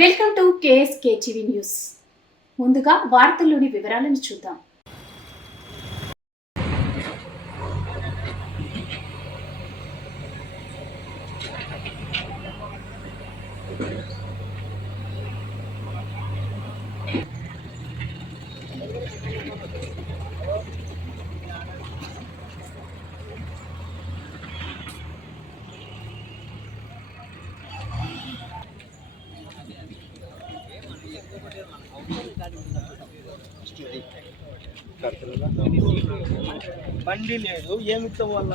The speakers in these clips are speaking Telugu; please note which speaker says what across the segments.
Speaker 1: welcome to KSK TV news ముందుగా వార్తల్లోని వివరాలను చూద్దాం
Speaker 2: బండి లేదు ఏమి వాళ్ళ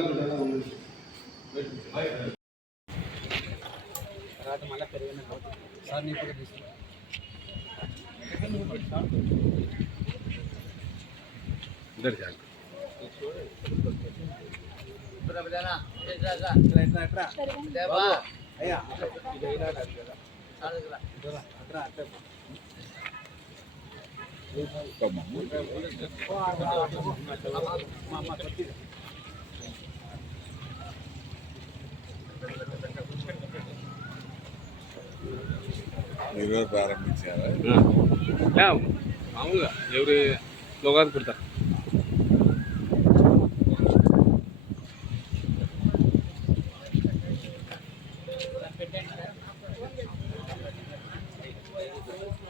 Speaker 3: అందరూ
Speaker 2: తర్వాత మళ్ళీ పెరిగిన సార్ నీ కూడా తీసుకు
Speaker 4: అమ్మ ఇరవై ప్రారంభించారు
Speaker 3: మామూలుగా ఎవరి లోగాది కుడతారు పెట్టండి